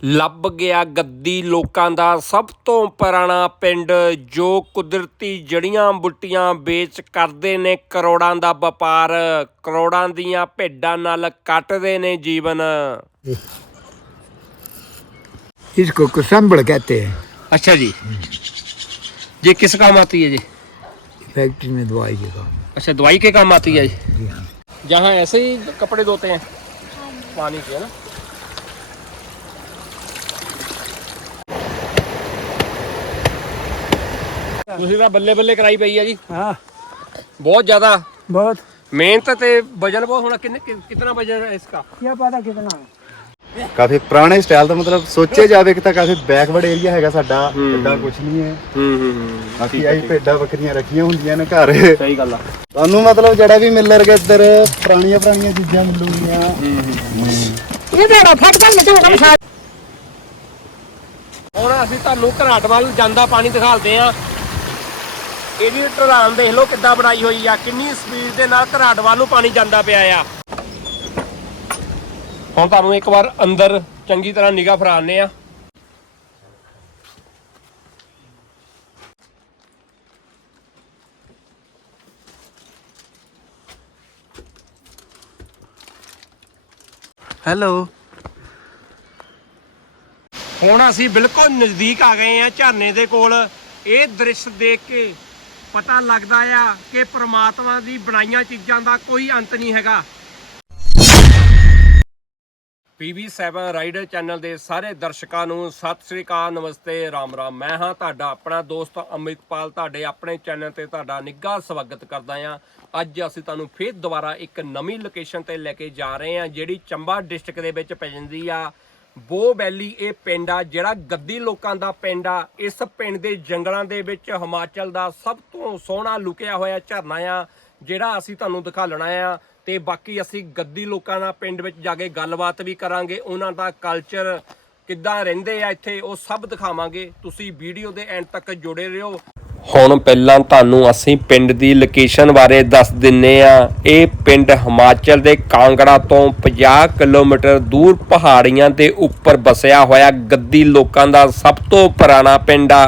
ਲੱਭ ਗਿਆ ਗੱਦੀ ਲੋਕਾਂ ਦਾ ਸਭ ਤੋਂ ਪੁਰਾਣਾ ਪਿੰਡ ਜੋ ਕੁਦਰਤੀ ਜੜੀਆਂ ਬੁੱਟੀਆਂ ਵੇਚ ਕਰਦੇ ਨੇ ਕਰੋੜਾਂ ਦਾ ਵਪਾਰ ਕਰੋੜਾਂ ਦੀਆਂ ਭੇਡਾਂ ਨਾਲ ਕੱਟਦੇ ਨੇ ਜੀਵਨ इसको कुसम्बड़ कहते हैं अच्छा जी ये किस काम आती है जी फैक्ट्री में दवाई के काम अच्छा दवाई के काम आती है जी जी हाँ जहाँ ऐसे ही कपड़े धोते हैं पानी से है ना ਤੁਸੀਂ ਤਾਂ ਬੱਲੇ ਬੱਲੇ ਕਰਾਈ ਪਈ ਆ ਜੀ। ਹਾਂ। ਬਹੁਤ ਜ਼ਿਆਦਾ। ਬਹੁਤ। ਮਿਹਨਤ ਤੇ ਵਜਨ ਬਹੁਤ ਹੋਣਾ। ਕਿੰਨੇ ਕਿ- ਵਜਨ ਹੈ ਇਸਕਾ? ਕੀ ਪਤਾ ਕਿਤਨਾ ਕਾਫੀ ਪੁਰਾਣੇ ਸਟਾਈਲ ਦਾ ਮਤਲਬ ਸੋਚਿਆ ਜਾਵੇ ਕਿ ਤਾਂ ਕਾਫੀ ਬੈਕਵਰਡ ਏਰੀਆ ਹੈਗਾ ਸਾਡਾ। ਇੱਦਾਂ ਕੁਝ ਨਹੀਂ ਹੈ। ਹੂੰ ਹੂੰ ਅਸੀਂ ਆਈ ਭੇਡਾਂ ਬੱਕਰੀਆਂ ਰੱਖੀਆਂ ਹੁੰਦੀਆਂ ਨੇ ਘਰ। ਸਹੀ ਗੱਲ ਆ। ਤੁਹਾਨੂੰ ਮਤਲਬ ਜਿਹੜਾ ਵੀ ਮਿਲ ਰਿਹਾ ਇੱਧਰ ਪੁਰਾਣੀਆਂ ਪੁਰਾਣੀਆਂ ਚੀਜ਼ਾਂ ਮਿਲੂਗੀਆਂ। ਇਹ ਬੇੜਾ ਫਟ ਗਿਆ ਮੈਂ ਤੁਹਾਨੂੰ ਹੁਣ ਅਸੀਂ ਤੁਹਾਨੂੰ ਘਰਾਟ ਵੱਲ ਜਾਂਦਾ ਪਾਣੀ ਦਿਖਾਲਦੇ ਆ। ਇਹਦੀ ਢਲਾਨ ਦੇਖ ਲਓ ਕਿੱਦਾਂ ਬਣਾਈ ਹੋਈ ਆ ਕਿੰਨੀ ਸਪੀਡ ਦੇ ਨਾਲ ਘਰਾਟ ਵੱਲ ਨੂੰ ਪਾਣੀ ਜਾਂਦਾ ਪਿਆ ਆ। ਹੁਣ ਤੁਹਾਨੂੰ ਇੱਕ ਵਾਰ ਅੰਦਰ ਚੰਗੀ ਤਰ੍ਹਾਂ ਨਿਗਾਹ ਫਰਾਣੇ ਆ। ਹੈਲੋ ਹੁਣ ਅਸੀਂ ਬਿਲਕੁਲ ਨਜ਼ਦੀਕ ਆ ਗਏ ਆ ਝਰਨੇ ਦੇ ਕੋਲ। ਇਹ ਦ੍ਰਿਸ਼ ਦੇਖ ਕੇ ਪਤਾ ਲੱਗਦਾ ਆ ਕਿ ਪ੍ਰਮਾਤਮਾ ਦੀ ਬਣਾਈਆਂ ਚੀਜ਼ਾਂ ਦਾ ਕੋਈ ਅੰਤ ਨਹੀਂ ਹੈਗਾ। PB7 ਰਾਈਡਰ ਚੈਨਲ ਦੇ ਸਾਰੇ ਦਰਸ਼ਕਾਂ ਨੂੰ ਸਤਿ ਸ੍ਰੀ ਅਕਾਲ, ਨਮਸਤੇ, ਰਾਮ ਰਾਮ। ਮੈਂ ਹਾਂ ਤੁਹਾਡਾ ਆਪਣਾ ਦੋਸਤ ਅਮਿਤਪਾਲ ਤੁਹਾਡੇ ਆਪਣੇ ਚੈਨਲ ਤੇ ਤੁਹਾਡਾ ਨਿੱਘਾ ਸਵਾਗਤ ਕਰਦਾ ਹਾਂ। ਅੱਜ ਅਸੀਂ ਤੁਹਾਨੂੰ ਫੇਰ ਦੁਬਾਰਾ ਇੱਕ ਨਵੀਂ ਲੋਕੇਸ਼ਨ ਤੇ ਲੈ ਕੇ ਜਾ ਰਹੇ ਹਾਂ, ਜਿਹੜੀ ਚੰਬਾ ਡਿਸਟ੍ਰਿਕਟ ਦੇ ਵਿੱਚ ਪੈ ਜਾਂਦੀ ਆ। ਬੋ ਵੈਲੀ ਇਹ ਪਿੰਡ ਆ, ਜਿਹੜਾ ਗੱਦੀ ਲੋਕਾਂ ਦਾ ਪਿੰਡ ਆ, ਇਸ ਪਿੰਡ ਦੇ ਜੰਗਲਾਂ ਦੇ ਵਿੱਚ ਹਿਮਾਚਲ ਦਾ ਸਭ ਤੋਂ ਸੋਹਣਾ ਲੁਕਿਆ ਹੋਇਆ ਝਰਨਾ ਆ, ਜਿਹੜਾ ਅਸੀਂ ਤੁਹਾਨੂੰ ਦਿਖਾਲਣਾ ਆ। ਤੇ ਬਾਕੀ ਅਸੀਂ ਗੱਦੀ ਲੋਕਾਂ ਨਾਲ ਪਿੰਡ ਵਿੱਚ ਜਾ ਕੇ ਗੱਲਬਾਤ ਵੀ ਕਰਾਂਗੇ, ਉਹਨਾਂ ਦਾ ਕਲਚਰ ਕਿੱਦਾਂ ਰਹਿੰਦੇ ਆ ਇੱਥੇ, ਉਹ ਸਭ ਦਿਖਾਵਾਂਗੇ। ਤੁਸੀਂ ਵੀਡੀਓ ਦੇ ਐਂਡ ਤੱਕ ਜੁੜੇ ਰਹੋ। ਹੁਣ ਪਹਿਲਾਂ ਤੁਹਾਨੂੰ ਅਸੀਂ ਪਿੰਡ ਦੀ ਲੋਕੇਸ਼ਨ ਬਾਰੇ ਦੱਸ ਦਿੰਨੇ ਆ। ਇਹ ਪਿੰਡ ਹਿਮਾਚਲ ਦੇ ਕਾਂਗੜਾ ਤੋਂ 50 ਕਿਲੋਮੀਟਰ ਦੂਰ ਪਹਾੜੀਆਂ ਦੇ ਉੱਪਰ ਬਸਿਆ ਹੋਇਆ ਗੱਦੀ ਲੋਕਾਂ ਦਾ ਸਭ ਤੋਂ ਪੁਰਾਣਾ ਪਿੰਡ ਆ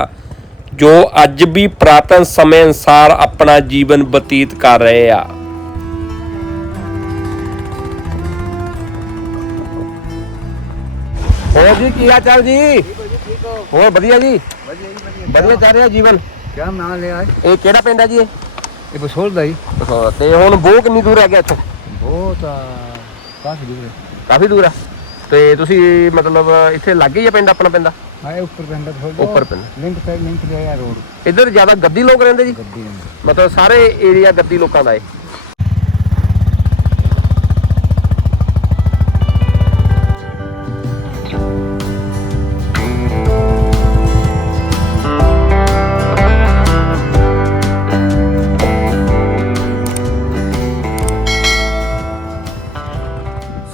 ਜੋ ਅੱਜ ਵੀ ਪ੍ਰਾਤਨ ਸਮੇਂ ਅਨਸਾਰ ਆਪਣਾ ਜੀਵਨ ਬਤੀਤ ਕਰ ਰਹੇ ਆ। ਹੋਰ ਜੀ ਕੀ ਹਾਲ ਚਾਲ ਜੀ? ਹੋਰ ਵਧੀਆ ਜੀ? ਵਧੀਆ ਚੱਲ ਰਿਹਾ ਜੀਵਨ? ਕਿਆ ਨਾਂ ਲਿਆ ਹੈ? ਇਹ ਕਿਹੜਾ ਪਿੰਡ ਹੈ ਜੀ ਇਹ? ਬਸੋਲ ਦਾ ਹੀ ਤੇ ਹੁਣ ਬੋ ਕਿੰਨੀ ਦੂਰ ਹੈ ਗਿਆ ਇੱਥੋਂ? ਬਹੁਤ ਕਾਫੀ ਦੂਰ ਹੈ। ਕਾਫੀ ਦੂਰ ਆ। ਤੇ ਤੁਸੀਂ ਮਤਲਬ ਇੱਥੇ ਲੱਗੇ ਹੀ ਪਿੰਡ ਆਪਣਾ ਪਿੰਡ? ਆ ਉੱਪਰ ਪੈਂਦਾ ਉੱਪਰ ਪੈਂਦਾ। ਲਿੰਕ ਤੇ ਲਿੰਕ ਤੇ ਰੋਡ। ਇੱਧਰ ਜ਼ਿਆਦਾ ਗੱਦੀ ਲੋਕ ਰਹਿੰਦੇ ਜੀ? ਗੱਡੀ ਮਤਲਬ ਸਾਰੇ ਏਰੀਆ ਗੱਦੀ ਲੋਕਾਂ ਦਾ ਹੈ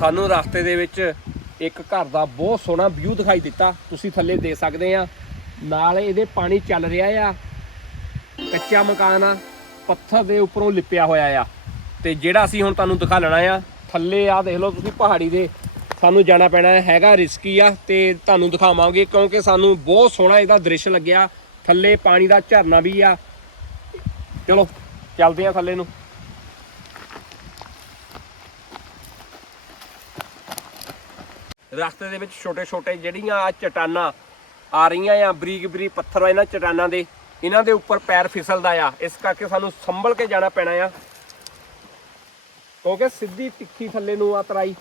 ਸਾਨੂੰ ਰਸਤੇ ਦੇ ਵਿੱਚ ਇੱਕ ਘਰ ਦਾ ਬਹੁਤ ਸੋਹਣਾ ਵਿਊ ਦਿਖਾਈ ਦਿੱਤਾ। ਤੁਸੀਂ ਥੱਲੇ ਦੇ ਸਕਦੇ ਆ। ਨਾਲ ਇਹਦੇ ਪਾਣੀ ਚੱਲ ਰਿਹਾ ਆ। ਕੱਚਾ ਮਕਾਨ ਆ। ਪੱਥਰ ਦੇ ਉੱਪਰੋਂ ਲਿਪਿਆ ਹੋਇਆ ਆ। ਤੇ ਜਿਹੜਾ ਅਸੀਂ ਹੁਣ ਤੁਹਾਨੂੰ ਦਿਖਾ ਲੈਣਾ ਆ, ਥੱਲੇ ਆ ਦੇਖ ਲਓ ਤੁਸੀਂ ਪਹਾੜੀ ਦੇ। ਸਾਨੂੰ ਜਾਣਾ ਪੈਣਾ ਹੈਗਾ ਰਿਸਕੀ ਆ ਤੇ ਤੁਹਾਨੂੰ ਦਿਖਾਵਾਂਗੇ ਕਿਉਂਕਿ ਸਾਨੂੰ ਬਹੁਤ ਸੋਹਣਾ ਇਹਦਾ ਦ੍ਰਿਸ਼ ਲੱਗਿਆ। ਥੱਲੇ ਪਾਣੀ ਦਾ ਝਰਨਾ ਵੀ ਆ। ਚਲੋ, ਚੱਲਦੇ ਆ ਥੱਲੇ ਨੂੰ। ਰਸਤੇ ਦੇ ਵਿੱਚ ਛੋਟੇ ਛੋਟੇ ਜਿਹੜੀਆਂ ਆ ਚਟਾਨਾਂ ਆ ਰਹੀਆਂ ਆ, ਬਰੀਕ ਬਰੀਕ ਪੱਥਰ ਆ ਇਹਨਾਂ ਚਟਾਨਾਂ ਦੇ, ਇਹਨਾਂ ਦੇ ਉੱਪਰ ਪੈਰ ਫਿਸਲਦਾ ਆ। ਇਸ ਕਰਕੇ ਸਾਨੂੰ ਸੰਭਲ ਕੇ ਜਾਣਾ ਪੈਣਾ ਆ। ਕਿਉਂਕਿ ਸਿੱਧੀ ਤਿੱਖੀ ਥੱਲੇ ਨੂੰ ਆ ਤਰਾਈ।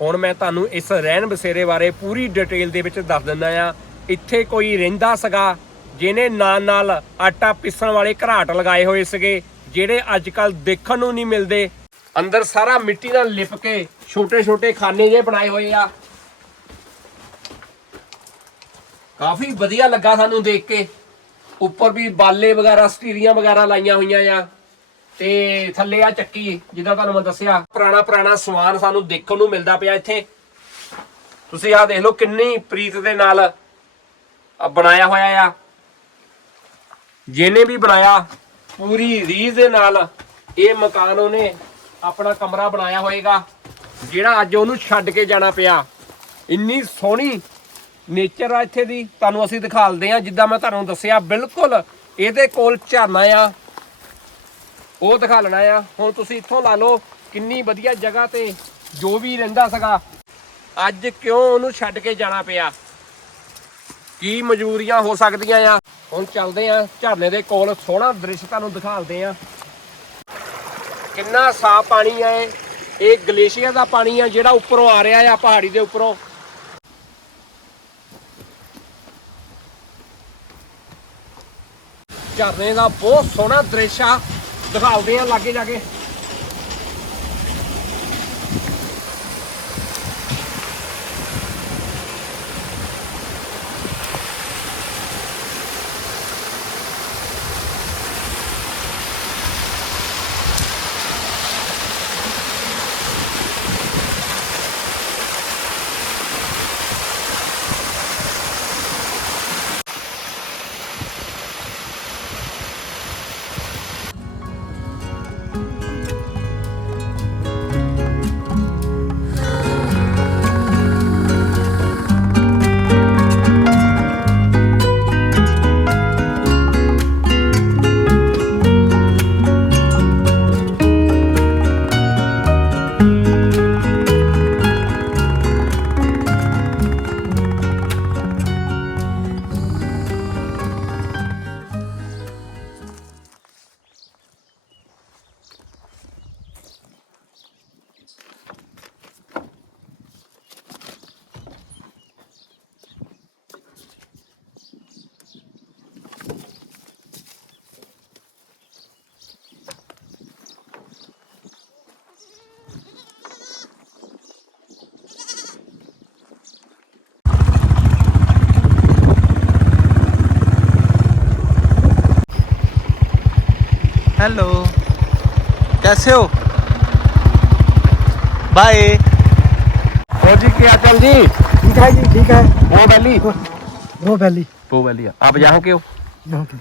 ਹੁਣ ਮੈਂ ਤੁਹਾਨੂੰ ਇਸ ਰਹਿਣ ਬਸੇਰੇ ਬਾਰੇ ਪੂਰੀ ਡਿਟੇਲ ਦੇ ਵਿੱਚ ਦੱਸ ਦਿੰਦਾ ਆ ਇੱਥੇ ਕੋਈ ਰਹਿੰਦਾ ਸਗਾ ਜਿਹਨੇ ਨਾਲ ਨਾਲ ਆਟਾ ਪੀਸਣ ਵਾਲੇ ਘਰਾਟ ਲਗਾਏ ਹੋਏ ਸੀਗੇ, ਜਿਹੜੇ ਅੱਜ ਕੱਲ ਦੇਖਣ ਨੂੰ ਨਹੀਂ ਮਿਲਦੇ। ਅੰਦਰ ਸਾਰਾ ਮਿੱਟੀ ਨਾਲ ਲਿਪ ਕੇ ਛੋਟੇ ਛੋਟੇ ਖਾਨੇ ਜੇ ਬਣਾਏ ਹੋਏ ਆ। ਕਾਫੀ ਵਧੀਆ ਲੱਗਾ ਸਾਨੂੰ ਦੇਖ ਕੇ। ਉੱਪਰ ਵੀ ਬਾਲੇ ਵਗੈਰਾ, ਸਟੀਰੀਆਂ ਵਗੈਰਾ ਲਾਈਆਂ ਹੋਈਆਂ ਆ। ਤੇ ਥੱਲੇ ਆ ਚੱਕੀ, ਜਿੱਦਾਂ ਤੁਹਾਨੂੰ ਮੈਂ ਦੱਸਿਆ, ਪੁਰਾਣਾ ਪੁਰਾਣਾ ਸਮਾਨ ਸਾਨੂੰ ਦੇਖਣ ਨੂੰ ਮਿਲਦਾ ਪਿਆ ਇੱਥੇ। ਤੁਸੀਂ ਆਹ ਦੇਖ ਲਓ ਕਿੰਨੀ ਪ੍ਰੀਤ ਦੇ ਨਾਲ ਬਣਾਇਆ ਹੋਇਆ ਆ। ਜਿਹਨੇ ਵੀ ਬਣਾਇਆ, ਪੂਰੀ ਰੀਝ ਦੇ ਨਾਲ ਇਹ ਮਕਾਨ ਉਹਨੇ ਆਪਣਾ ਕਮਰਾ ਬਣਾਇਆ ਹੋਏਗਾ, ਜਿਹੜਾ ਅੱਜ ਉਹਨੂੰ ਛੱਡ ਕੇ ਜਾਣਾ ਪਿਆ। ਇੰਨੀ ਸੋਹਣੀ ਨੇਚਰ ਆ ਇੱਥੇ ਦੀ। ਤੁਹਾਨੂੰ ਅਸੀਂ ਦਿਖਾਲਦੇ ਆ ਜਿੱਦਾਂ ਮੈਂ ਤੁਹਾਨੂੰ ਦੱਸਿਆ, ਬਿਲਕੁਲ ਇਹਦੇ ਕੋਲ ਝਰਨਾ ਆ। ਉਹ ਦਿਖਾ ਲੈਣਾ ਆ। ਹੁਣ ਤੁਸੀਂ ਇੱਥੋਂ ਲਾ ਲਓ ਕਿੰਨੀ ਵਧੀਆ ਜਗ੍ਹਾ ਤੇ ਜੋ ਵੀ ਰਹਿੰਦਾ ਸੀਗਾ। ਅੱਜ ਕਿਉਂ ਉਹਨੂੰ ਛੱਡ ਕੇ ਜਾਣਾ ਪਿਆ? ਕੀ ਮਜਬੂਰੀਆਂ ਹੋ ਸਕਦੀਆਂ ਆ? ਹੁਣ ਚੱਲਦੇ ਆ। ਝਰਨੇ ਦੇ ਕੋਲ ਸੋਹਣਾ ਦ੍ਰਿਸ਼ ਤੁਹਾਨੂੰ ਦਿਖਾਲਦੇ ਆ। ਕਿੰਨਾ ਸਾਫ਼ ਪਾਣੀ ਆ ਇਹ। ਇਹ ਗਲੇਸ਼ੀਅਰ ਦਾ ਪਾਣੀ ਆ ਜਿਹੜਾ ਉੱਪਰੋਂ ਆ ਰਿਹਾ ਆ, ਪਹਾੜੀ ਦੇ ਉੱਪਰੋਂ। ਝਰਨੇ ਦਾ ਬਹੁਤ ਸੋਹਣਾ ਦ੍ਰਿਸ਼ ਆ। ਦਿਖਾਉਂਦੇ ਆ ਲਾਗੇ ਜਾ ਕੇ। हेलो कैसे हो? बाय हो जी क्या चल जी? ठीक है जी ठीक है। वो वैली। वो वैली। वो वैली आप यहाँ के हो? यहाँ के।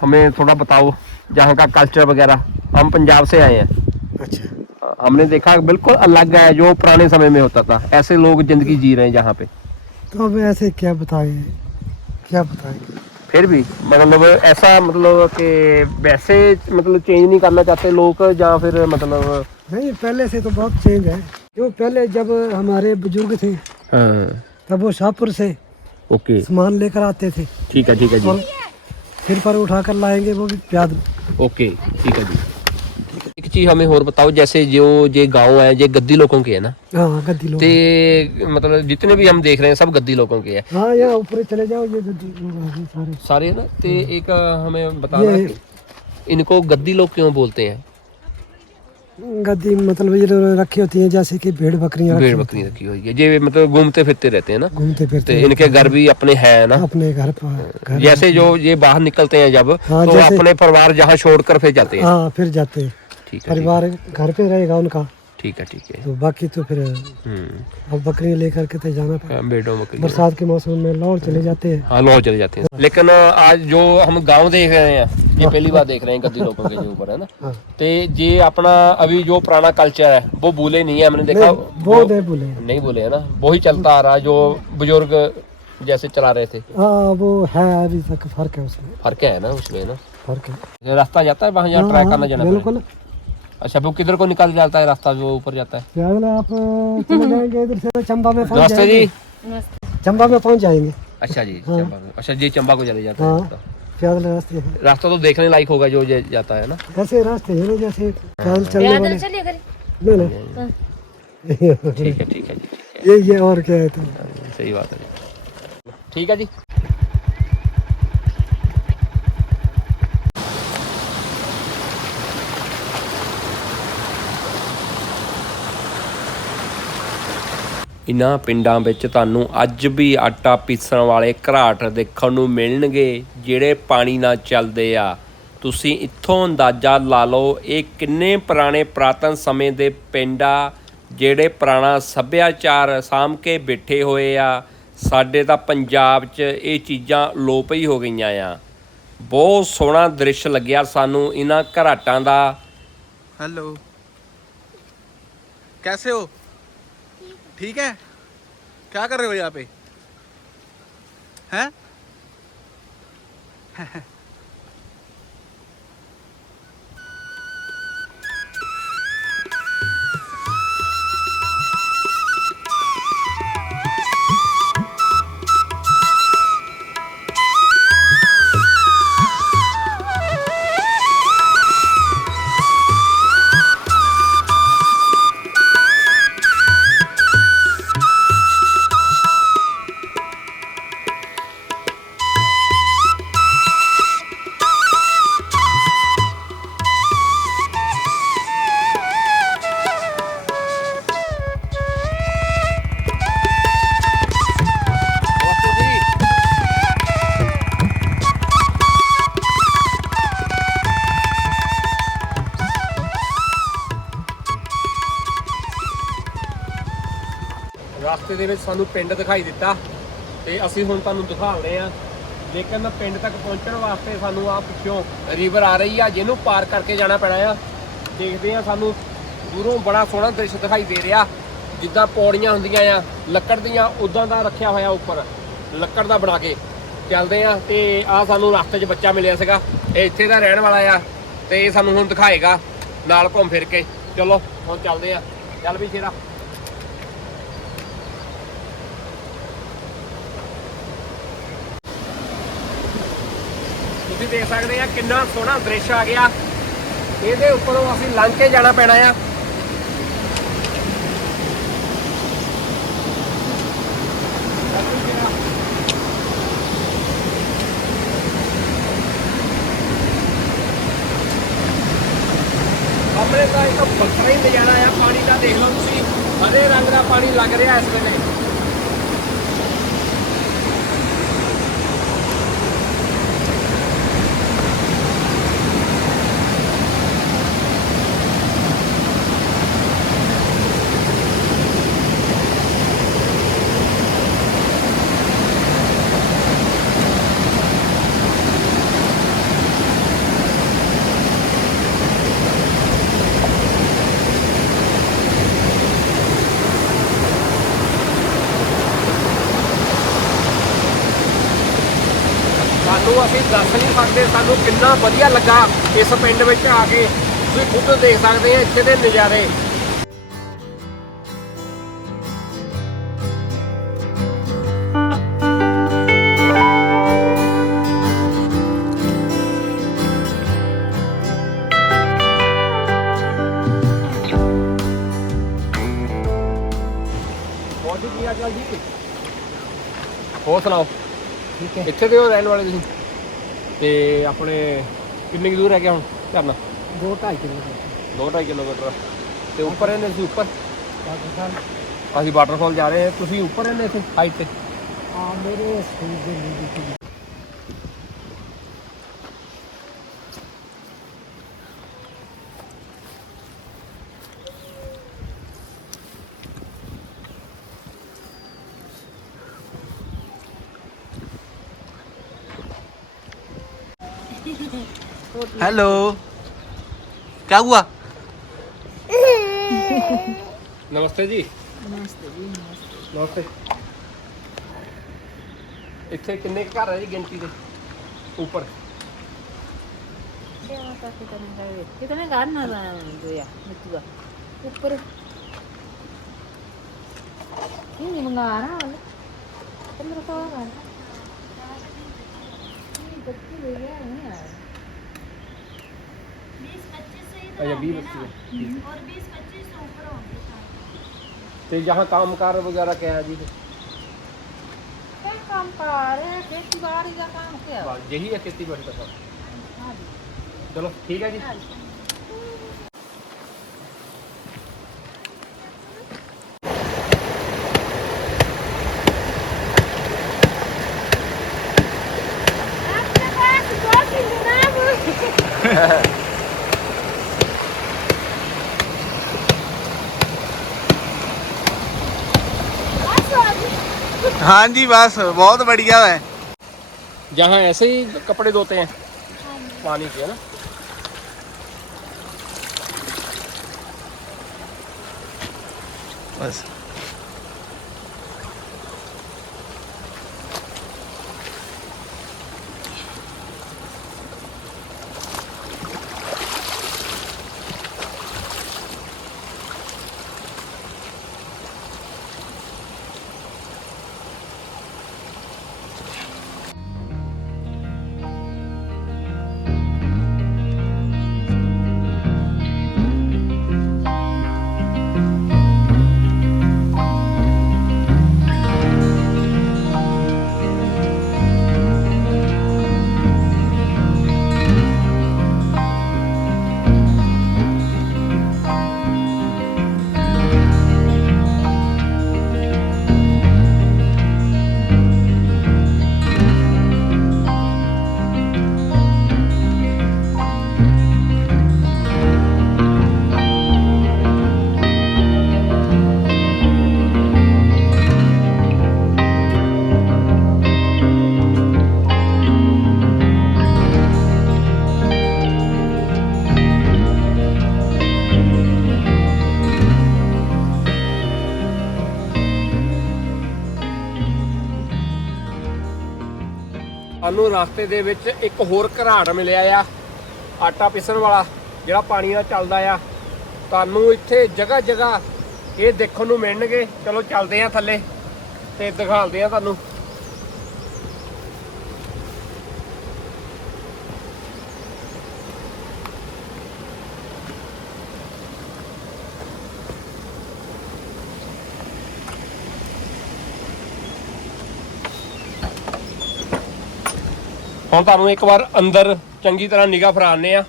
हमें थोड़ा बताओ यहाँ का कल्चर वगैरह। हम पंजाब से आए हैं। अच्छा। हमने देखा बिल्कुल अलग है जो पुराने समय में होता था। ऐसे लोग ज़िंदगी जी रहे हैं यहाँ पे। तो अब ऐसे क्या बताए? क्या बताएँगे फिर भी? मतलब ऐसा मतलब कि वैसे मतलब चेंज नहीं करना चाहते लोग या फिर मतलब? नहीं पहले से तो बहुत चेंज है। जो पहले जब हमारे बुज़ुर्ग थे हाँ। तब वो शाहपुर से ओके। सामान लेकर आते थे। ठीक है ठीक है और जी फिर पर उठा कर लाएँगे वो भी प्याद ओके ठीक है जी। चीज़ हमें और बताओ जैसे जो ये गाँव है ये गद्दी लोगों के है ना? हाँ गद्दी लोग। ते मतलब जितने भी हम देख रहे हैं सब गद्दी लोगों के हैं। हाँ यहाँ ऊपर चले जाओ ये गद्दी लोग सारे। सारे है ना? ते एक हमें बताना इनको गद्दी लोग क्यों बोलते हैं? गद्दी मतलब ये रखी होती है जैसे कि भेड़ बकरियाँ भेड़ बकरी रखी हुई है। ये मतलब घूमते फिरते रहते हैं ना? घूमते फिरते इनके घर भी अपने हैं ना? अपने घर पर जैसे जो ये बाहर निकलते हैं जब हाँ, तो अपने परिवार जहाँ छोड़कर फिर जाते हैं। हाँ फिर जाते हैं। ठीक है परिवार घर पे रहेगा उनका ठीक है ठीक है तो बाकी तो फिर हम्म अब बकरियां लेकर के तो जाना पड़ेगा हाँ, भेड़ों बकरी बरसात के मौसम में लाहौर चले जाते हैं हाँ लाहौर चले जाते हैं लेकिन आज जो हम गांव देख रहे हैं ये पहली बार देख रहे हैं गद्दी लोगों के जो ऊपर है ना हाँ तो ये अपना अभी जो पुराना कल्चर है वो भूले नहीं है हमने देखा नहीं, वो नहीं बोले नहीं भूले है ना वही चलता आ रहा है जो बुजुर्ग जैसे चला रहे थे हाँ वो है अभी तक फर्क है उसमें फर्क है ना उसमें ना फर्क है ये रास्ता जाता है वहाँ जहाँ हाँ, ट्रैक हाँ, करना जाना पड़े बिल्कुल अच्छा वो किधर को निकल जाता है रास्ता जो ऊपर जाता है प्यागल आप चले जाएंगे इधर से चंबा में पहुंच नमस्ते जी जाएंगे चंबा में पहुंच जाएंगे अच्छा जी हाँ। चंबा को अच्छा जी चंबा को चले जाता है हाँ रास्ता। प्यागल रास्ते हैं रास्ता तो देखने लायक होगा जो ये जाता है ना ऐसे रास्ते हैं ना जैसे पैदल चलने वाले चलिए करें नहीं नहीं ठीक है ठीक है जी ठीक ये ये और क्या है तो है सही बात है जी ठीक है जी ਇਨ੍ਹਾਂ ਪਿੰਡਾਂ ਵਿੱਚ ਤੁਹਾਨੂੰ ਅੱਜ ਵੀ ਆਟਾ ਪੀਸਣ ਵਾਲੇ ਘਰਾਟ ਦੇਖਣ ਨੂੰ ਮਿਲਣਗੇ, ਜਿਹੜੇ ਪਾਣੀ ਨਾਲ ਚੱਲਦੇ ਆ। ਤੁਸੀਂ ਇੱਥੋਂ ਅੰਦਾਜ਼ਾ ਲਾ ਲਓ, ਇਹ ਕਿੰਨੇ ਪੁਰਾਣੇ ਪ੍ਰਾਤਨ ਸਮੇਂ ਦੇ ਪਿੰਡ ਆ, ਜਿਹੜੇ ਪੁਰਾਣਾ ਸੱਭਿਆਚਾਰ ਸਾਂਭ ਕੇ ਬਿਠੇ ਹੋਏ ਆ। ਸਾਡੇ ਤਾਂ ਪੰਜਾਬ 'ਚ ਇਹ ਚੀਜ਼ਾਂ ਲੋਪ ਹੀ ਹੋ ਗਈਆਂ ਆ। ਬਹੁਤ ਸੋਹਣਾ ਦ੍ਰਿਸ਼ ਲੱਗਿਆ ਸਾਨੂੰ ਇਹਨਾਂ ਘਰਾਟਾਂ ਦਾ। ਹੈਲੋ। ਕੈਸੇ ਹੋ? ठीक है क्या कर रहे हो यहाँ पे हैं ਵਿੱਚ ਸਾਨੂੰ ਪਿੰਡ ਦਿਖਾਈ ਦਿੱਤਾ ਤੇ ਅਸੀਂ ਹੁਣ ਤੁਹਾਨੂੰ ਦਿਖਾਉਂਦੇ ਆ ਲੇਕਿਨ ਪਿੰਡ ਤੱਕ ਪਹੁੰਚਣ ਵਾਸਤੇ ਸਾਨੂੰ ਆ ਪਿੱਛੋਂ ਰਿਵਰ ਆ ਰਹੀ ਆ, ਜਿਹਨੂੰ ਪਾਰ ਕਰਕੇ ਜਾਣਾ ਪੈਣਾ ਆ, ਦੇਖਦੇ ਆ ਸਾਨੂੰ ਦੂਰੋਂ ਬੜਾ ਸੋਹਣਾ ਦ੍ਰਿਸ਼ ਦਿਖਾਈ ਦੇ ਰਿਹਾ, ਜਿੱਦਾਂ ਪੌੜੀਆਂ ਹੁੰਦੀਆਂ ਆ, ਲੱਕੜ ਦੀਆਂ ਉਦਾਂ ਦਾ ਰੱਖਿਆ ਹੋਇਆ ਉੱਪਰ, ਲੱਕੜ ਦਾ ਬਣਾ ਕੇ। ਚੱਲਦੇ ਆ ਤੇ ਆ ਸਾਨੂੰ ਰਸਤੇ 'ਚ ਬੱਚਾ ਮਿਲਿਆ ਸੀਗਾ, ਇਹ ਇੱਥੇ ਦਾ ਰਹਿਣ ਵਾਲਾ ਆ ਤੇ ਇਹ ਸਾਨੂੰ ਹੁਣ ਦਿਖਾਏਗਾ, ਨਾਲ ਘੁੰਮ ਫਿਰ ਕੇ। ਚਲੋ, ਹੁਣ ਚੱਲਦੇ ਆ ਚੱਲ ਵੀ ਸ਼ੇਰਾ। ਦੇਖ ਸਕਦੇ ਆ ਕਿੰਨਾ ਸੋਹਣਾ ਦ੍ਰਿਸ਼ ਆ ਗਿਆ। ਇਹਦੇ ਉੱਪਰੋਂ ਅਸੀਂ ਲੰਘ ਕੇ ਜਾਣਾ ਪੈਣਾ ਆ। ਆਪਣੇ ਤਾਂ ਇੱਕ ਵੱਖਰਾ ਹੀ ਨਜ਼ਾਰਾ ਆ, ਪਾਣੀ ਦਾ ਦੇਖ ਲਓ ਤੁਸੀਂ। ਹਰੇ ਰੰਗ ਦਾ ਪਾਣੀ ਲੱਗ ਰਿਹਾ ਇਸ ਵੇਲੇ ਸਾਨੂੰ ਅਸੀਂ ਦੱਸ ਨਹੀਂ ਸਕਦੇ ਕਿੰਨਾ ਵਧੀਆ ਲੱਗਾ ਇਸ ਪਿੰਡ ਵਿੱਚ ਆ ਕੇ। ਤੁਸੀਂ ਖੁਦ ਦੇਖ ਸਕਦੇ ਆ ਇੱਥੇ ਦੇ ਨਜ਼ਾਰੇ। ਹੋਰ ਸੁਣਾਓ? ਠੀਕ ਹੈ। ਇੱਥੇ ਦੇ ਹੋ ਰਹਿਣ ਵਾਲੇ ਤੁਸੀਂ? ਤੇ ਆਪਣੇ ਕਿੰਨੀ ਕੁ ਦੂਰ ਰਹਿ ਗਿਆ ਹੁਣ ਝਰਨਾ ਦੋ ਢਾਈ ਕਿਲੋਮੀਟਰ। 2.5 ਕਿਲੋਮੀਟਰ। ਤੇ ਉੱਪਰ ਇਹਨੇ ਤੁਸੀਂ ਉੱਪਰ? ਪਾਕਿਸਤਾਨ। ਅਸੀਂ ਵਾਟਰਫਾਲ ਜਾ ਰਹੇ ਹਾਂ। ਤੁਸੀਂ ਉੱਪਰ ਇਹਨੇ ਇੱਥੇ ਹਾਈਟ ਤੇ? ਆ ਮੇਰੇ ਸਕੂਲ ਦੇ ਨਜ਼ਦੀਕ हेलो क्या हुआ ਨਮਸਤੇ ਜੀ ਨਮਸਤੇ ਜੀ ਨਮਸਤੇ ਇੱਥੇ ਕਿੰਨੇ ਕੁ ਘਰ ਹੈ ਜੀ ਗਿਣਤੀ ਦੇ ਉੱਪਰ कितने घर ना जोया मिट्टूआ ऊपर ini mengarah पंद्रह सौ kan ini kecil ya ini ya अच्छा बीस बच्चे और बीस पच्चीस ऊपर तो यहाँ काम कार वगैरह क्या है जी क्या काम कर रहे हैं खेती बाड़ी का काम क्या बस यही है खेती बाड़ी का काम चलो ठीक है जी Aku tak हाँ जी बस बहुत बढ़िया है। जहाँ ऐसे ही कपड़े धोते हैं। हाँ पानी के ना? बस। ਰਸਤੇ ਦੇ ਵਿੱਚ ਇੱਕ ਹੋਰ ਘਰਾੜ ਮਿਲਿਆ ਆ, ਆਟਾ ਪੀਸਣ ਵਾਲਾ, ਜਿਹੜਾ ਪਾਣੀ ਨਾਲ ਚੱਲਦਾ ਆ। ਤੁਹਾਨੂੰ ਇੱਥੇ ਜਗ੍ਹਾ ਜਗ੍ਹਾ ਇਹ ਦੇਖਣ ਨੂੰ ਮਿਲਣਗੇ। ਚਲੋ ਚੱਲਦੇ ਆ ਥੱਲੇ ਤੇ ਦਿਖਾਉਂਦੇ ਆ ਤੁਹਾਨੂੰ। ਹੁਣ ਤੁਹਾਨੂੰ ਇੱਕ ਵਾਰ ਅੰਦਰ ਚੰਗੀ ਤਰ੍ਹਾਂ ਨਿਗਾਹ ਫਰਾਣੇ ਆ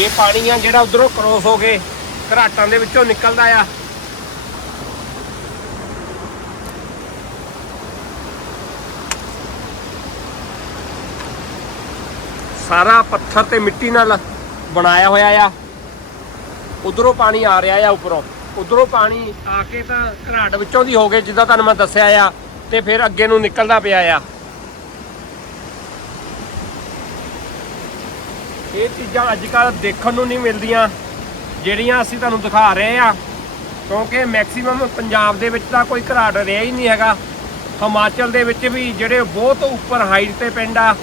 ਇਹ ਪਾਣੀ ਆ ਜਿਹੜਾ ਉਧਰੋਂ ਕ੍ਰੋਸ ਹੋ ਕੇ ਘਰਾਟਾਂ ਦੇ ਵਿੱਚੋਂ ਨਿਕਲਦਾ ਆ। ਸਾਰਾ ਪੱਥਰ ਤੇ ਮਿੱਟੀ ਨਾਲ ਬਣਾਇਆ ਹੋਇਆ ਆ। ਉਧਰੋਂ ਪਾਣੀ ਆ ਰਿਹਾ ਆ ਉੱਪਰੋਂ। ਉਧਰੋਂ ਪਾਣੀ ਆ ਕੇ ਤਾਂ ਘਰਾਟ ਵਿੱਚੋਂ ਦੀ ਹੋ ਗਏ, ਜਿੱਦਾਂ ਤੁਹਾਨੂੰ ਮੈਂ ਦੱਸਿਆ ਆ, ਤੇ ਫਿਰ ਅੱਗੇ ਨੂੰ ਨਿਕਲਦਾ ਪਿਆ ਆ। ਇਹ ਚੀਜ਼ਾਂ ਅੱਜ ਕੱਲ ਦੇਖਣ ਨੂੰ ਨਹੀਂ ਮਿਲਦੀਆਂ, ਜਿਹੜੀਆਂ ਅਸੀਂ ਤੁਹਾਨੂੰ ਦਿਖਾ ਰਹੇ ਆ ਕਿਉਂਕਿ ਮੈਕਸਿਮਮ ਪੰਜਾਬ ਦੇ ਵਿੱਚ ਤਾਂ ਕੋਈ ਘਰਾਟ ਰਿਹਾ ਹੀ ਨਹੀਂ ਹੈਗਾ। ਹਿਮਾਚਲ ਦੇ ਵਿੱਚ ਵੀ ਜਿਹੜੇ ਬਹੁਤ ਉੱਪਰ ਹਾਈਟ ਤੇ ਪਿੰਡ ਆ,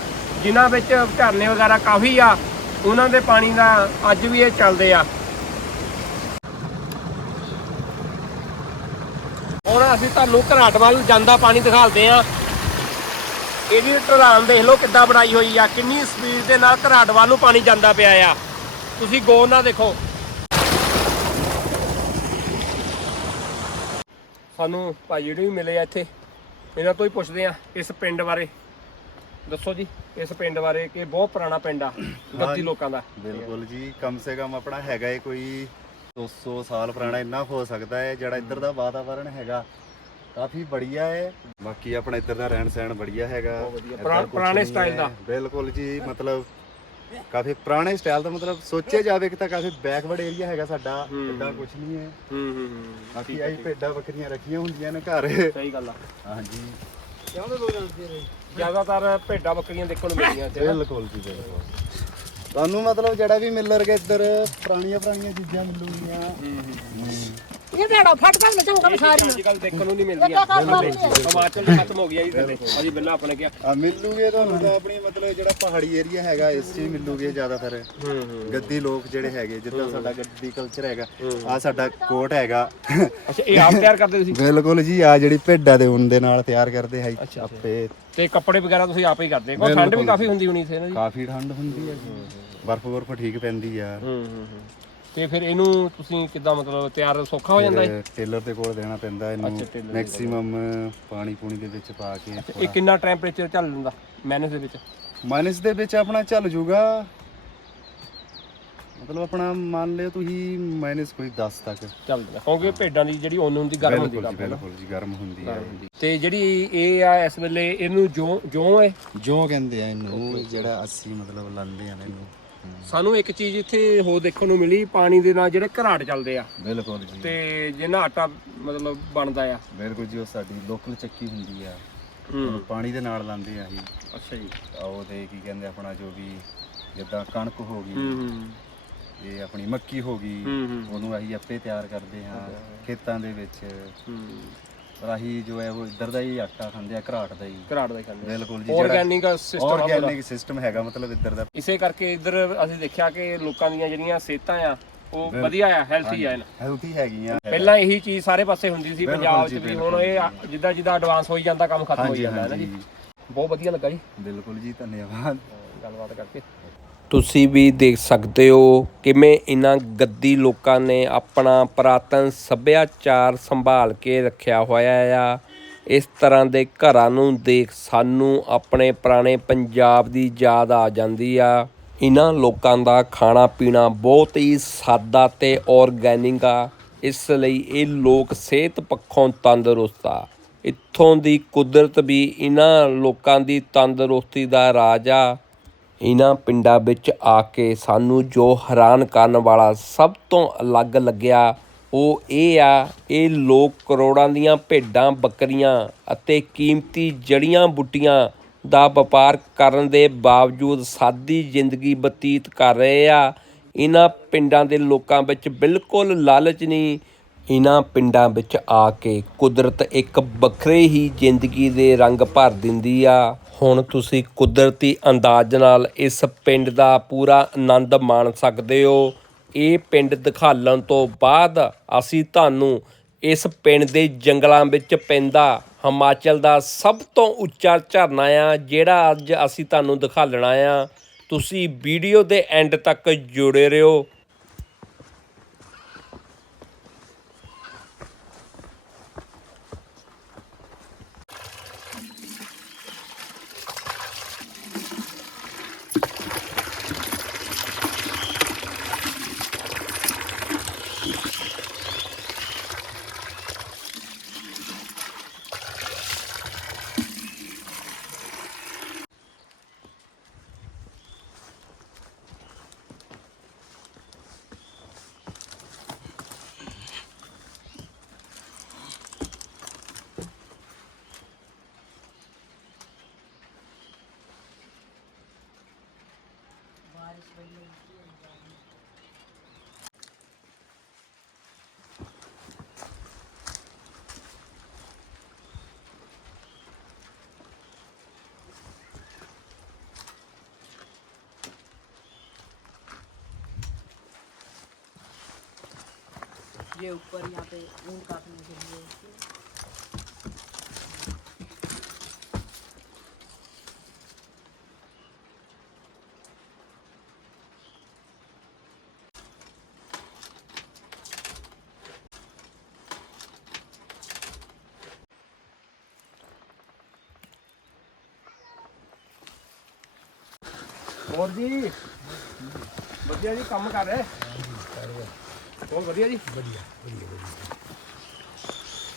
ਜਿਨ੍ਹਾਂ ਵਿੱਚ ਝਰਨੇ ਵਗੈਰਾ ਕਾਫੀ ਆ, ਉਹਨਾਂ ਦੇ ਪਾਣੀ ਦਾ ਅੱਜ ਵੀ ਇਹ ਚੱਲਦੇ ਆ। ਹੁਣ ਅਸੀਂ ਤੁਹਾਨੂੰ ਘਰਾਟ ਵੱਲ ਜਾਂਦਾ ਪਾਣੀ ਦਿਖਾਉਂਦੇ ਆ ਇਹਦੀ ਢਲਾਨ ਦੇਖ ਲਓ ਕਿੱਦਾਂ ਬਣਾਈ ਹੋਈ ਆ ਕਿੰਨੀ ਸਪੀਡ ਦੇ ਨਾਲ ਘਰਾਟ ਵੱਲ ਨੂੰ ਪਾਣੀ ਜਾਂਦਾ ਪਿਆ ਆ। ਤੁਸੀਂ ਗੌਰ ਨਾਲ ਦੇਖੋ। ਸਾਨੂੰ ਭਾਈ ਜਿਹੜੇ ਵੀ ਮਿਲੇ ਆ ਇੱਥੇ ਇਹਨਾਂ ਤੋਂ ਹੀ ਪੁੱਛਦੇ ਆ ਇਸ ਪਿੰਡ ਬਾਰੇ। ਦੱਸੋ ਜੀ ਇਸ ਪਿੰਡ ਬਾਰੇ ਕਿ ਬਹੁਤ ਪੁਰਾਣਾ ਪਿੰਡ ਆ ਗੱਦੀ ਲੋਕਾਂ ਦਾ। ਬਿਲਕੁਲ ਜੀ ਕਮ ਸੇ ਕਮ ਆਪਣਾ ਹੈਗਾ ਏ ਕੋਈ 200 ਸਾਲ ਪੁਰਾਣਾ ਇੰਨਾ ਹੋ ਸਕਦਾ ਹੈ ਜਿਹੜਾ ਇੱਧਰ ਦਾ ਵਾਤਾਵਰਣ ਹੈਗਾ। ਕਾਫੀ ਬੜੀਆ ਹੈ ਬਾਕੀ ਆਪਣਾ ਇੱਧਰ ਦਾ ਰਹਿਣ ਸਹਿਣ ਬੜੀਆ ਹੈਗਾ। ਕੁਛ ਪੁਰਾਣੇ ਨਹੀਂ style ਹੈ। ਦਾ। ਬਿਲਕੁਲ ਜੀ ਮਤਲਬ ਕਾਫੀ ਪੁਰਾਣੇ ਸਟਾਈਲ ਦਾ ਮਤਲਬ ਸੋਚਿਆ ਜਾਵੇ ਕਿ ਤਾਂ ਕਾਫੀ ਬੈਕਵਰਡ ਏਰੀਆ ਹੈਗਾ ਸਾਡਾ। ਹੂੰ। ਇਦਾਂ ਕੁਝ ਨਹੀਂ ਹੈ। ਹੂੰ ਹੂੰ ਹੂੰ। ਬਾਕੀ ਆਈ ਭੇਡਾਂ ਬੱਕਰੀਆਂ ਰੱਖੀਆਂ ਹੁੰਦੀਆਂ ਨੇ ਘਰ। ਸਹੀ ਗੱਲ ਆ। ਹਾਂਜੀ। ਜ਼ਿਆਦਾਤਰ ਭੇਡਾਂ ਬੱਕਰੀਆਂ ਦੇਖਣ ਨੂੰ ਇੱਥੇ ਨਾ। ਬਿਲਕੁਲ ਜੀ ਬਿਲਕੁਲ। ਤੁਹਾਨੂੰ ਮਤਲਬ ਜਿਹੜਾ ਵੀ ਮਿਲਣਗੇ ਇੱਧਰ ਪੁਰਾਣੀਆਂ ਪੁਰਾਣੀਆਂ ਚੀਜ਼ਾਂ ਮਿਲੂਗੀਆਂ। ਇਹ ਭੇੜਾ ਫਟ ਫਟ ਨਚਾਉਂਗਾ ਸਾਰੀ ਅੱਜ ਕੱਲ ਦੇਖਣ ਨੂੰ ਨਹੀਂ ਮਿਲਦੀਆਂ ਹਿਮਾਚਲ ਚ ਖਤਮ ਹੋ ਗਿਆ ਜੀ ਅਜੀ ਬਿੱਲਾ ਆਪਣੇ ਕਿਹਾ ਆ ਮਿਲੂਗੇ ਤੁਹਾਨੂੰ ਤਾਂ ਆਪਣੀ ਮਤਲਬ ਜਿਹੜਾ ਪਹਾੜੀ ਏਰੀਆ ਹੈਗਾ ਇਸ 'ਚ ਹੀ ਮਿਲੂਗੇ ਜ਼ਿਆਦਾਤਰ। ਹੂੰ ਹੂੰ। ਗੱਦੀ ਲੋਕ ਜਿਹੜੇ ਹੈਗੇ ਜਿੱਦਾਂ ਸਾਡਾ ਗੱਦੀ ਕਲਚਰ ਹੈਗਾ ਆ ਸਾਡਾ ਕੋਟ ਹੈਗਾ। ਅੱਛਾ ਇਹ ਆਪ ਤਿਆਰ ਕਰਦੇ ਤੁਸੀਂ? ਬਿਲਕੁਲ ਜੀ ਆ ਜਿਹੜੀ ਭੇਡਾਂ ਦੇ ਉੱਨ ਦੇ ਨਾਲ ਤਿਆਰ ਕਰਦੇ ਹੈ ਆਪੇ। ਤੇ ਕੱਪੜੇ ਵਗੈਰਾ ਤੁਸੀਂ ਆਪ ਹੀ ਕਰਦੇ? ਕੋ ਠੰਡ ਵੀ ਕਾਫੀ ਹੁੰਦੀ ਹੋਣੀ ਇੱਥੇ ਨਾ ਜੀ। ਕਾਫੀ ਠੰਡ ਹੁੰਦੀ ਹੈ ਬਰਫ਼ ਬਰਫ਼ ਠੀਕ ਪੈਂਦੀ ਆ। ਹੂੰ ਹੂੰ ਹੂੰ। ਤੇ ਫਿਰ ਇਹਨੂੰ ਤੁਸੀਂ ਕਿੱਦਾਂ ਮਤਲਬ ਤਿਆਰ ਸੌਖਾ ਹੋ ਜਾਂਦਾ ਹੈ ਟੇਲਰ ਦੇ ਕੋਲ ਦੇਣਾ ਪੈਂਦਾ ਅੱਛਾ, ਇਹਨੂੰ tailor ਦੇ ਮੈਕਸਿਮਮ ਪਾਣੀ ਪੂਣੀ ਦੇ ਵਿੱਚ ਪਾ ਕੇ ਇਹ ਕਿੰਨਾ ਟੈਂਪਰੇਚਰ ਚੱਲ ਜਾਂਦਾ ਮੈਨੇਜ ਦੇ ਵਿੱਚ? ਮਾਈਨਸ ਦੇ ਵਿੱਚ ਆਪਣਾ ਚੱਲ ਜੂਗਾ ਮਤਲਬ ਆਪਣਾ ਮੰਨ ਲਿਓ ਤੁਸੀਂ ਮਾਈਨਸ ਕੋਈ 10 ਤੱਕ। ਚੱਲ ਜਾਂਦਾ ਕਿਉਂਕਿ ਭੇਡਾਂ ਦੀ ਜਿਹੜੀ ਉਹਨ ਹੁੰਦੀ ਗਰਮ ਹੁੰਦੀ ਬਿਲਕੁਲ ਜੀ ਕਾਫੀ ਨਾ। ਬਿਲਕੁਲ ਜੀ ਗਰਮ ਹੁੰਦੀ ਹੈ। ਤੇ ਜਿਹੜੀ ਇਹ ਆ ਇਸ ਵੇਲੇ ਇਹਨੂੰ ਜੋ ਜੋ ਹੈ? ਜੋ ਕਹਿੰਦੇ ਆ ਇਹਨੂੰ ਜਿਹੜਾ ਅਸੀਂ ਮਤਲਬ ਲਾਉਂਦੇ ਆ ਨਾ ਇਹਨੂੰ। ਸਾਨੂੰ ਇੱਕ ਚੀਜ਼ ਇੱਥੇ ਹੋ ਦੇਖਣ ਨੂੰ ਮਿਲੀ ਪਾਣੀ ਦੇ ਨਾਲ ਜਿਹੜੇ ਘਰਾਟ ਚੱਲਦੇ ਆ। ਬਿਲਕੁਲ ਜੀ। ਤੇ ਜਿਹਨਾਂ ਆਟਾ ਮਤਲਬ ਬਣਦਾ ਆ। ਬਿਲਕੁਲ ਜੀ ਉਹ ਸਾਡੀ ਲੋਕਲ ਚੱਕੀ ਹੁੰਦੀ ਆ। ਉਹਨੂੰ ਪਾਣੀ ਦੇ ਨਾਲ ਲਾਉਂਦੇ ਆ ਅਸੀਂ। ਅੱਛਾ ਜੀ। ਤੇ ਕੀ ਕਹਿੰਦੇ ਆਪਣਾ ਜੋ ਵੀ ਜਿੱਦਾਂ ਕਣਕ ਹੋ ਗਈ ਹੂੰ ਹੂੰ। ਇਹ ਆਪਣੀ ਮੱਕੀ ਹੋ ਗਈ ਹੂੰ, ਹੂੰ। ਉਹਨੂੰ ਅਸੀਂ ਆਪੇ ਤਿਆਰ ਕਰਦੇ ਹਾਂ ਖੇਤਾਂ ਦੇ ਵਿੱਚ। ਹੂੰ। ਅਸੀਂ ਜੋ ਹੈ ਉਹ ਇੱਧਰ ਦਾ ਹੀ ਆਟਾ ਖਾਂਦੇ ਆ ਘਰਾਟ ਦਾ ਹੀ। ਘਰਾਟ ਦਾ ਹੀ ਖਾਂਦੇ ਬਿਲਕੁਲ ਜੀ ਆਰਗੈਨਿਕ ਸਿਸਟਮ ਆ ਪੂਰਾ। ਆਰਗੈਨਿਕ ਸਿਸਟਮ ਹੈਗਾ ਮਤਲਬ ਇੱਧਰ ਦਾ। ਇਸੇ ਕਰਕੇ ਇੱਧਰ ਅਸੀਂ ਦੇਖਿਆ ਕਿ ਲੋਕਾਂ ਦੀਆਂ ਜਿਹੜੀਆਂ ਸਿਹਤਾਂ ਆ ਉਹ ਵਧੀਆ ਆ ਹੈਲਥੀ ਆ ਇਹਨਾਂ। ਹੈਲਥੀ ਹੈਗੀਆਂ। ਪਹਿਲਾਂ ਇਹੀ ਚੀਜ਼ ਸਾਰੇ ਪਾਸੇ ਹੁੰਦੀ ਸੀ ਬਿਲਕੁਲ ਪੰਜਾਬ 'ਚ ਜੀ, ਵੀ ਹੁਣ ਇਹ ਆ- ਜਿੱਦਾਂ ਜਿੱਦਾਂ ਐਡਵਾਂਸ ਹੋਈ ਜਾਂਦਾ ਕੰਮ ਖਤਮ ਹੋਈ ਜਾਂਦਾ ਹੈ ਨਾ ਜੀ। ਬਹੁਤ ਵਧੀਆ ਲੱਗਾ ਜੀ। ਬਿਲਕੁਲ ਜੀ ਧੰਨਵਾਦ। ਗੱਲਬਾਤ ਕਰਕੇ। ਤੁਸੀਂ ਵੀ ਦੇਖ ਸਕਦੇ ਹੋ ਕਿਵੇਂ ਇਹਨਾਂ ਗੱਦੀ ਲੋਕਾਂ ਨੇ ਆਪਣਾ ਪੁਰਾਤਨ ਸੱਭਿਆਚਾਰ ਸੰਭਾਲ ਕੇ ਰੱਖਿਆ ਹੋਇਆ ਆ। ਇਸ ਤਰ੍ਹਾਂ ਦੇ ਘਰਾਂ ਨੂੰ ਦੇਖ ਸਾਨੂੰ ਆਪਣੇ ਪੁਰਾਣੇ ਪੰਜਾਬ ਦੀ ਯਾਦ ਆ ਜਾਂਦੀ ਆ। ਇਹਨਾਂ ਲੋਕਾਂ ਦਾ ਖਾਣਾ ਪੀਣਾ ਬਹੁਤ ਹੀ ਸਾਦਾ ਤੇ ਆਰਗੈਨਿਕ ਆ। ਇਸ ਲਈ ਇਹ ਲੋਕ ਸਿਹਤ ਪੱਖੋਂ ਤੰਦਰੁਸਤ ਆ। ਇੱਥੋਂ ਦੀ ਕੁਦਰਤ ਵੀ ਇਹਨਾਂ ਲੋਕਾਂ ਦੀ ਤੰਦਰੁਸਤੀ ਦਾ ਰਾਜ ਆ। ਇਹਨਾਂ ਪਿੰਡਾਂ ਵਿੱਚ ਆ ਕੇ ਸਾਨੂੰ ਜੋ ਹੈਰਾਨ ਕਰਨ ਵਾਲਾ ਸਭ ਤੋਂ ਅਲੱਗ ਲੱਗਿਆ ਉਹ ਇਹ ਆ ਇਹ ਲੋਕ ਕਰੋੜਾਂ ਦੀਆਂ ਭੇਡਾਂ, ਬੱਕਰੀਆਂ ਅਤੇ ਕੀਮਤੀ ਜੜੀਆਂ ਬੂਟੀਆਂ ਦਾ ਵਪਾਰ ਕਰਨ ਦੇ ਬਾਵਜੂਦ ਸਾਦੀ ਜ਼ਿੰਦਗੀ ਬਤੀਤ ਕਰ ਰਹੇ ਆ। ਇਹਨਾਂ ਪਿੰਡਾਂ ਦੇ ਲੋਕਾਂ ਵਿੱਚ ਬਿਲਕੁਲ ਲਾਲਚ ਨਹੀਂ, ਇਹਨਾਂ ਪਿੰਡਾਂ ਵਿੱਚ ਆ ਕੇ ਕੁਦਰਤ ਇੱਕ ਵੱਖਰੇ ਹੀ ਜ਼ਿੰਦਗੀ ਦੇ ਰੰਗ ਭਰ ਦਿੰਦੀ ਆ। ਹੁਣ ਤੁਸੀਂ ਕੁਦਰਤੀ ਅੰਦਾਜ਼ ਨਾਲ ਇਸ ਪਿੰਡ ਦਾ ਪੂਰਾ ਆਨੰਦ ਮਾਣ ਸਕਦੇ ਹੋ। ਇਹ ਪਿੰਡ ਦਿਖਾਲਣ ਤੋਂ ਬਾਅਦ ਅਸੀਂ ਤੁਹਾਨੂੰ ਇਸ ਪਿੰਡ ਦੇ ਜੰਗਲਾਂ ਵਿੱਚ ਪੈਂਦਾ ਹਿਮਾਚਲ ਦਾ ਸਭ ਤੋਂ ਉੱਚਾ ਝਰਨਾ ਆ, ਜਿਹੜਾ ਅੱਜ ਅਸੀਂ ਤੁਹਾਨੂੰ ਦਿਖਾਲਣਾ ਆ। ਤੁਸੀਂ ਵੀਡੀਓ ਦੇ ਐਂਡ ਤੱਕ ਜੁੜੇ ਰਹੋ। ये ऊपर यहाँ पे ऊन काटने के लिए ਹੋਰ ਜੀ ਵਧੀਆ ਜੀ ਕੰਮ ਕਰ ਰਹੇ ਬਹੁਤ ਵਧੀਆ ਜੀ बढ़िया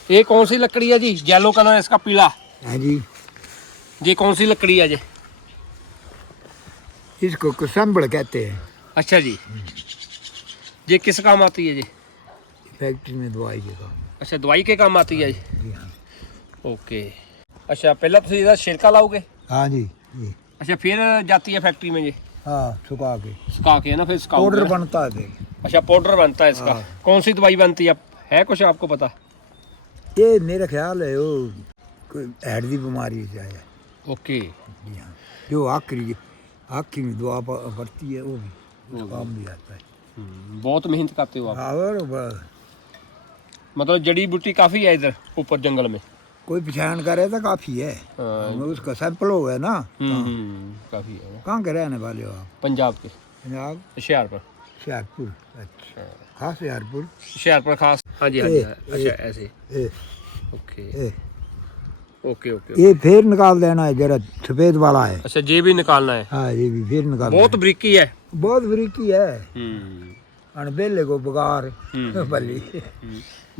ये कौन सी लकड़ी है जी येलो कलर है इसका पीला हाँ जी ये कौन सी लकड़ी है जी इसको कुसम्बड़ कहते हैं अच्छा जी ये किस काम आती है जी फैक्ट्री में दवाई के काम अच्छा दवाई के काम आती है जी जी हाँ ओके अच्छा पहला ਤੁਸੀਂ ਇਹਦਾ ਛਿਲਕਾ ਲਾਓਗੇ हाँ जी जी अच्छा फिर जाती है फैक्ट्री में जी हाँ सुखा के। सुखा के ना फिर पाउडर बनता है अच्छा पाउडर बनता है इसका। कौन सी दवाई बनती है? है कुछ आपको पता? ये मेरा ख्याल है वो हेड की बीमारी से आया ओके। जी हाँ। जो आखिरी आखिरी में दवा पड़ती है वो भी काम भी आता है। हम्म, बहुत मेहनत करते हो आप। और मतलब जड़ी बूटी काफ़ी है इधर ऊपर जंगल में? कोई पहचान करे तो काफ़ी है। हाँ। आ, उसका सैंपल हो गया ना हम्म, हाँ। हम्म, काफ़ी है। कहाँ के रहने वाले हो आप? पंजाब के। पंजाब? हुशियारपुर हुशियारपुर अच्छा। हाँ। खास हुशियारपुर हुशियारपुर खास। हाँ जी हाँ जी अच्छा ऐसे। ओके। ओके ओके ये फिर निकाल देना है जरा सफ़ेद वाला है। अच्छा ये भी निकालना है? हाँ ये भी फिर निकाल बहुत बरीकी है। बहुत बरीकी है। हम्म। अनबेले को बगार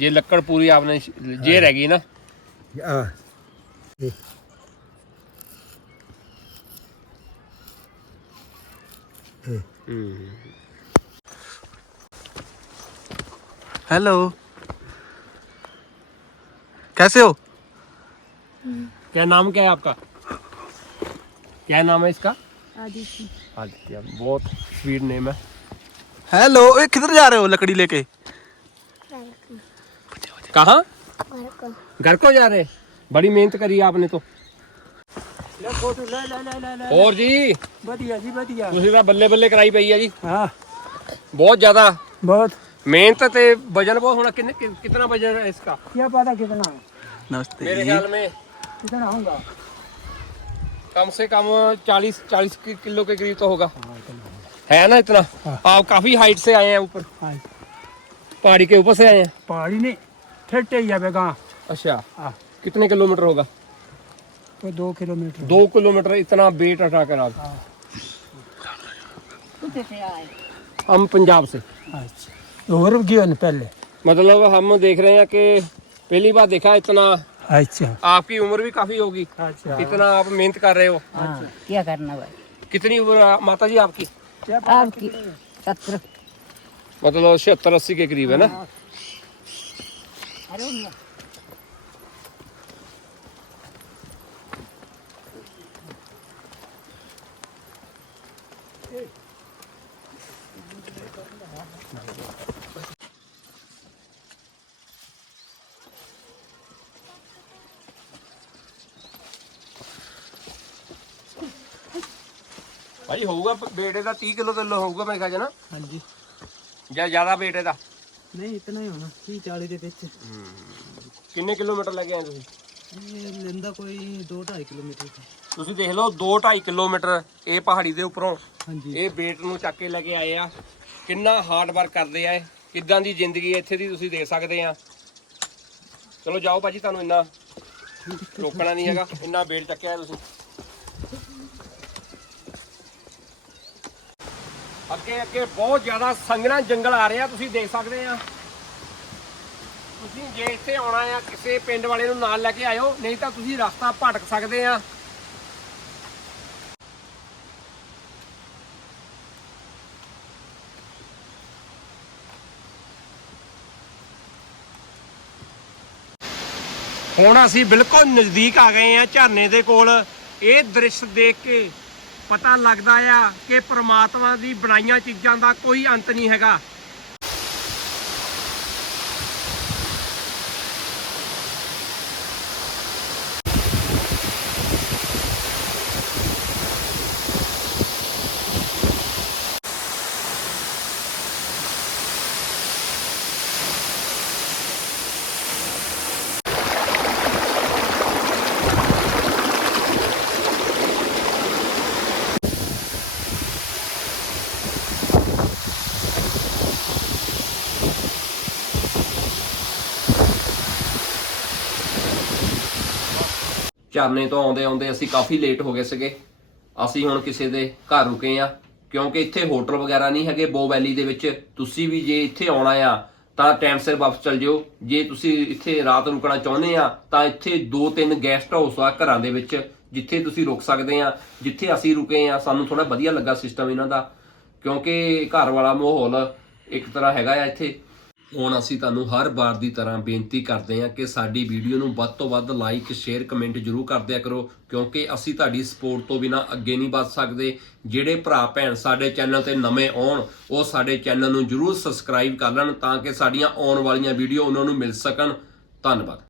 ये लकड़ पूरी आपने ये रह ना? ये हेलो। कैसे हो? क्या नाम क्या है आपका? क्या नाम है इसका? आदित्य। आदित्य बहुत स्वीट नेम है। हेलो ए किधर जा रहे हो लकड़ी लेके? कहाँ? घर को जा रहे बड़ी मेहनत करी आपने तो ਹੋਰ ਜੀ बढ़िया जी बढ़िया ਤੁਸੀਂ ਤਾਂ ਬੱਲੇ ਬੱਲੇ ਕਰਾਈ ਪਈ ਆ ਜੀ हाँ ਬਹੁਤ ਜ਼ਿਆਦਾ बहुत ਮਿਹਨਤ ਤੇ ਵਜਨ ਬਹੁਤ ਹੋਣਾ ਕਿੰਨੇ कि- कितना वजन है इसका क्या पता कितना नमस्ते मेरे ख्याल में कितना होगा कम से कम 40 40 कि- किलो के करीब तो होगा है ना इतना आप काफी हाइट से आए हैं ऊपर हाँ पहाड़ी के ऊपर से आए हैं पहाड़ी नहीं ठेटे ही है बेगा अच्छा। हाँ। कितने किलोमीटर होगा? तो दो किलोमीटर। दो किलोमीटर इतना वेट उठा कर आप। हम पंजाब से। अच्छा। और गया पहले? मतलब हम देख रहे हैं कि पहली बार देखा इतना। अच्छा। आपकी उम्र भी काफ़ी होगी। अच्छा। इतना आप मेहनत कर रहे हो। क्या करना भाई? कितनी उम्र माता जी आपकी? आपकी सत्रह मतलब छिहत्तर अस्सी के करीब है ना? ਭਾਈ ਹੋਊਗਾ ਬੇਟੇ ਦਾ 30 ਕਿਲੋ ਕਿਲੋ ਹੋਊਗਾ ਮੇਰੇ ਖਿਆਲ ਚ ਹਾਂਜੀ। ਜਾਂ ਜ਼ਿਆਦਾ ਬੇੜੇ ਦਾ। ਨਹੀਂ ਇਤਨਾ ਹੀ ਹੋਣਾ 30 40 ਦੇ ਵਿੱਚ। ਕਿੰਨੇ ਕਿਲੋਮੀਟਰ ਲੱਗੇ ਆਏ ਤੁਸੀਂ? ਇਹ ਲੈਂਦਾ ਕੋਈ 2 2.5 ਕਿਲੋਮੀਟਰ। ਤੁਸੀਂ ਦੇਖ ਲਓ 2 2.5 ਕਿਲੋਮੀਟਰ ਇਹ ਪਹਾੜੀ ਦੇ ਉੱਪਰੋਂ। ਹਾਂਜੀ। ਇਹ ਬੇਟ ਨੂੰ ਚੱਕ ਕੇ ਲੈ ਕੇ ਆਏ ਆ। ਕਿੰਨਾ ਹਾਰਡ ਵਰਕ ਕਰਦੇ ਆ ਇਹ। ਕਿੱਦਾਂ ਦੀ ਜ਼ਿੰਦਗੀ ਇੱਥੇ ਦੀ ਤੁਸੀਂ ਦੇਖ ਸਕਦੇ ਆ। ਚਲੋ ਜਾਓ ਭਾਜੀ ਤੁਹਾਨੂੰ ਇੰਨਾ ਰੋਕਣਾ ਨਹੀਂ ਹੈਗਾ। ਇੰਨਾ ਬੇਟ ਚੱਕਿਆ ਤੁਸੀਂ। ਅੱਗੇ ਅੱਗੇ ਬਹੁਤ ਜ਼ਿਆਦਾ ਸੰਘਣਾ ਜੰਗਲ ਆ ਰਿਹਾ, ਤੁਸੀਂ ਦੇਖ ਸਕਦੇ ਆ। ਤੁਸੀਂ ਜੇ ਇੱਥੇ ਆਉਣਾ ਆ, ਕਿਸੇ ਪਿੰਡ ਵਾਲੇ ਨੂੰ ਨਾਲ ਲੈ ਕੇ ਆਇਓ, ਨਹੀਂ ਤਾਂ ਤੁਸੀਂ ਰਸਤਾ ਭਟਕ ਸਕਦੇ ਆ। ਹੁਣ ਅਸੀਂ ਬਿਲਕੁਲ ਨਜ਼ਦੀਕ ਆ ਗਏ ਆ ਝਰਨੇ ਦੇ ਕੋਲ। ਇਹ ਦ੍ਰਿਸ਼ ਦੇਖ ਕੇ ਪਤਾ ਲੱਗਦਾ ਆ ਕਿ ਪ੍ਰਮਾਤਮਾ ਦੀ ਬਣਾਈਆਂ ਚੀਜ਼ਾਂ ਦਾ ਕੋਈ ਅੰਤ ਨਹੀਂ ਹੈਗਾ। ਝਰਨੇ ਤੋਂ ਆਉਂਦੇ ਆਉਂਦੇ ਅਸੀਂ ਕਾਫੀ ਲੇਟ ਹੋ ਗਏ ਸੀਗੇ। ਅਸੀਂ ਹੁਣ ਕਿਸੇ ਦੇ ਘਰ ਰੁਕੇ ਆ ਕਿਉਂਕਿ ਇੱਥੇ ਹੋਟਲ ਵਗੈਰਾ ਨਹੀਂ ਹੈਗੇ ਬੋ ਵੈਲੀ ਦੇ ਵਿੱਚ। ਤੁਸੀਂ ਵੀ ਜੇ ਇੱਥੇ ਆਉਣਾ ਆ, ਤਾਂ ਟਾਈਮ ਸਿਰ ਵਾਪਸ ਚਲ ਜਿਓ। ਜੇ ਤੁਸੀਂ ਇੱਥੇ ਰਾਤ ਰੁਕਣਾ ਚਾਹੁੰਦੇ ਆ, ਤਾਂ ਇੱਥੇ ਦੋ ਤਿੰਨ ਗੈਸਟ ਹਾਊਸ ਆ ਘਰਾਂ ਦੇ ਵਿੱਚ, ਜਿੱਥੇ ਤੁਸੀਂ ਰੁਕ ਸਕਦੇ ਆ। ਜਿੱਥੇ ਅਸੀਂ ਰੁਕੇ ਆ, ਸਾਨੂੰ ਥੋੜਾ ਵਧੀਆ ਲੱਗਾ ਸਿਸਟਮ ਇਹਨਾਂ ਦਾ। ਕਿਉਂਕਿ ਘਰ ਵਾਲਾ ਮਾਹੌਲ ਇੱਕ ਤਰ੍ਹਾਂ ਹੈਗਾ ਆ ਇੱਥੇ। ਹੁਣ ਅਸੀਂ ਤੁਹਾਨੂੰ ਹਰ ਵਾਰ ਦੀ ਤਰ੍ਹਾਂ ਬੇਨਤੀ ਕਰਦੇ ਹਾਂ ਕਿ ਸਾਡੀ ਵੀਡੀਓ ਨੂੰ ਵੱਧ ਤੋਂ ਵੱਧ ਲਾਈਕ ਸ਼ੇਅਰ ਕਮੈਂਟ ਜਰੂਰ ਕਰਦਿਆ ਕਰੋ, ਕਿਉਂਕਿ ਅਸੀਂ ਤੁਹਾਡੀ ਸਪੋਰਟ ਤੋਂ ਬਿਨਾ ਅੱਗੇ ਨਹੀਂ ਵੱਧ ਸਕਦੇ। ਜਿਹੜੇ ਭਰਾ, ਭੈਣ ਸਾਡੇ ਚੈਨਲ ਤੇ ਨਵੇਂ ਆਉਣ, ਉਹ ਸਾਡੇ ਚੈਨਲ ਨੂੰ ਜਰੂਰ ਸਬਸਕ੍ਰਾਈਬ ਕਰ ਲੈਣ ਤਾਂ ਕਿ ਸਾਡੀਆਂ ਆਉਣ ਵਾਲੀਆਂ ਵੀਡੀਓ ਉਹਨਾਂ ਨੂੰ ਮਿਲ ਸਕਣ। ਧੰਨਵਾਦ।